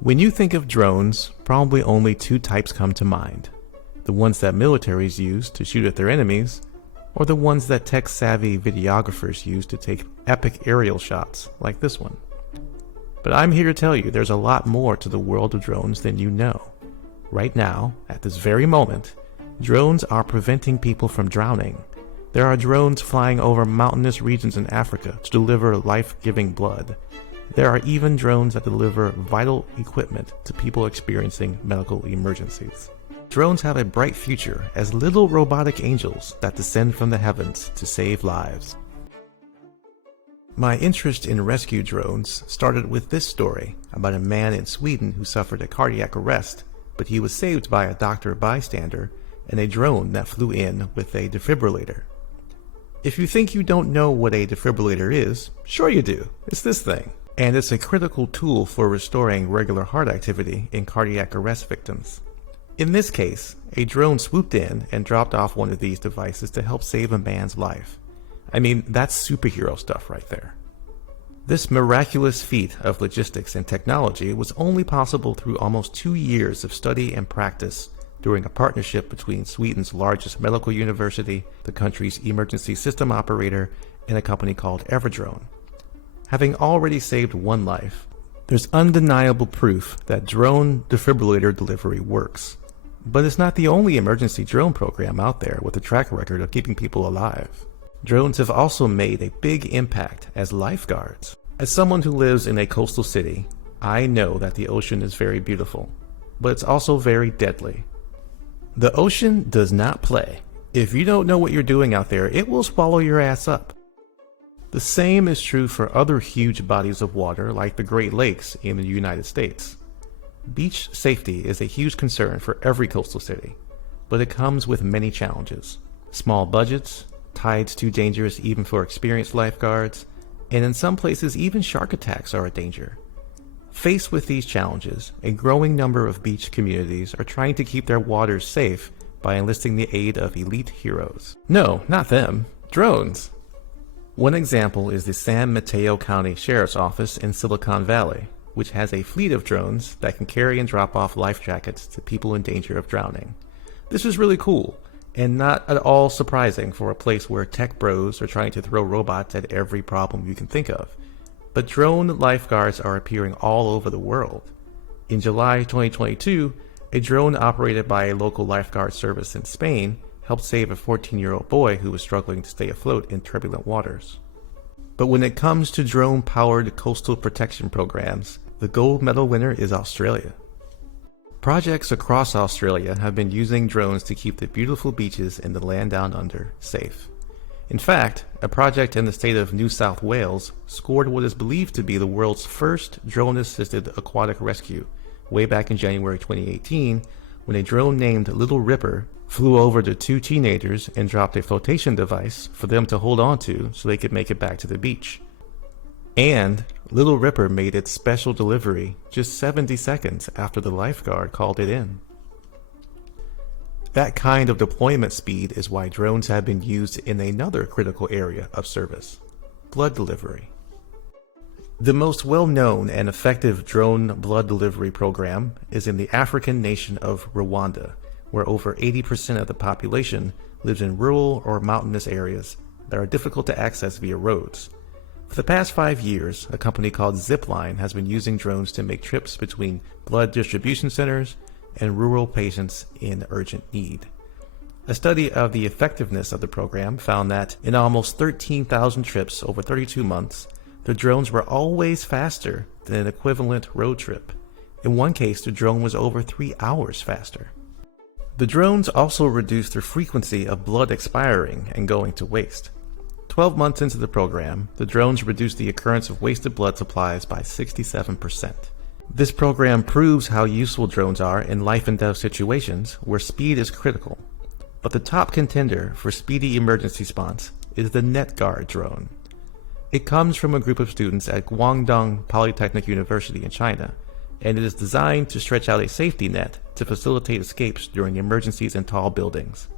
When you think of drones, probably only two types come to mind. The ones that militaries use to shoot at their enemies, or the ones that tech-savvy videographers use to take epic aerial shots, like this one. But I'm here to tell you there's a lot more to the world of drones than you know. Right now, at this very moment, drones are preventing people from drowning. There are drones flying over mountainous regions in Africa to deliver life-giving blood. There are even drones that deliver vital equipment to people experiencing medical emergencies. Drones have a bright future as little robotic angels that descend from the heavens to save lives. My interest in rescue drones started with this story about a man in Sweden who suffered a cardiac arrest, but he was saved by a doctor bystander and a drone that flew in with a defibrillator. If you think you don't know what a defibrillator is, sure you do. It's this thing. And it's a critical tool for restoring regular heart activity in cardiac arrest victims. In this case, a drone swooped in and dropped off one of these devices to help save a man's life. I mean, that's superhero stuff right there. This miraculous feat of logistics and technology was only possible through almost 2 years of study and practice during a partnership between Sweden's largest medical university, the country's emergency system operator, and a company called Everdrone. Having already saved one life, there's undeniable proof that drone defibrillator delivery works. But it's not the only emergency drone program out there with a track record of keeping people alive. Drones have also made a big impact as lifeguards. As someone who lives in a coastal city, I know that the ocean is very beautiful, but it's also very deadly. The ocean does not play. If you don't know what you're doing out there, it will swallow your ass up. The same is true for other huge bodies of water like the Great Lakes in the United States. Beach safety is a huge concern for every coastal city, but it comes with many challenges. Small budgets, tides too dangerous even for experienced lifeguards, and in some places even shark attacks are a danger. Faced with these challenges, a growing number of beach communities are trying to keep their waters safe by enlisting the aid of elite heroes. No, not them. Drones. One example is the San Mateo County Sheriff's Office in Silicon Valley, which has a fleet of drones that can carry and drop off life jackets to people in danger of drowning. This is really cool, and not at all surprising for a place where tech bros are trying to throw robots at every problem you can think of. But drone lifeguards are appearing all over the world. In July 2022, a drone operated by a local lifeguard service in Spain helped save a 14-year-old boy who was struggling to stay afloat in turbulent waters. But when it comes to drone-powered coastal protection programs, the gold medal winner is Australia. Projects across Australia have been using drones to keep the beautiful beaches in the land down under safe. In fact, a project in the state of New South Wales scored what is believed to be the world's first drone-assisted aquatic rescue way back in January 2018, when a drone named Little Ripper flew over to 2 teenagers and dropped a flotation device for them to hold on to so they could make it back to the beach. And Little Ripper made its special delivery just 70 seconds after the lifeguard called it in. That kind of deployment speed is why drones have been used in another critical area of service: blood delivery. The most well-known and effective drone blood delivery program is in the African nation of Rwanda, where over 80% of the population lives in rural or mountainous areas that are difficult to access via roads. For the past 5 years, a company called Zipline has been using drones to make trips between blood distribution centers and rural patients in urgent need. A study of the effectiveness of the program found that in almost 13,000 trips over 32 months, the drones were always faster than an equivalent road trip. In one case, the drone was over 3 hours faster. The drones also reduced the frequency of blood expiring and going to waste. 12 months into the program, the drones reduced the occurrence of wasted blood supplies by 67%. This program proves how useful drones are in life and death situations where speed is critical. But the top contender for speedy emergency response is the NetGuard drone. It comes from a group of students at Guangdong Polytechnic University in China, and it is designed to stretch out a safety net to facilitate escapes during emergencies in tall buildings.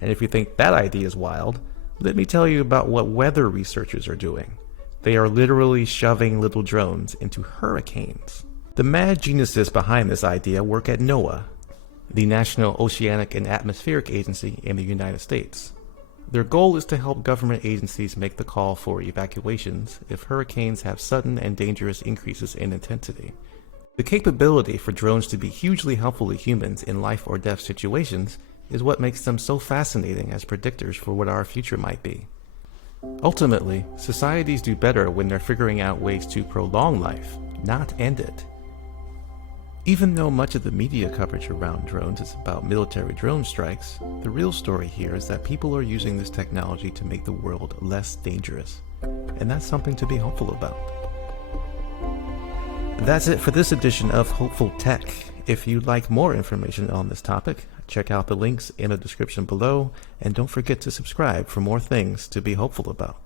And if you think that idea is wild, let me tell you about what weather researchers are doing. They are literally shoving little drones into hurricanes. The mad geniuses behind this idea work at NOAA, the National Oceanic and Atmospheric Agency in the United States. Their goal is to help government agencies make the call for evacuations if hurricanes have sudden and dangerous increases in intensity. The capability for drones to be hugely helpful to humans in life or death situations is what makes them so fascinating as predictors for what our future might be. Ultimately, societies do better when they're figuring out ways to prolong life, not end it. Even though much of the media coverage around drones is about military drone strikes, the real story here is that people are using this technology to make the world less dangerous. And that's something to be hopeful about. That's it for this edition of Hopeful Tech. If you'd like more information on this topic, check out the links in the description below, and don't forget to subscribe for more things to be hopeful about.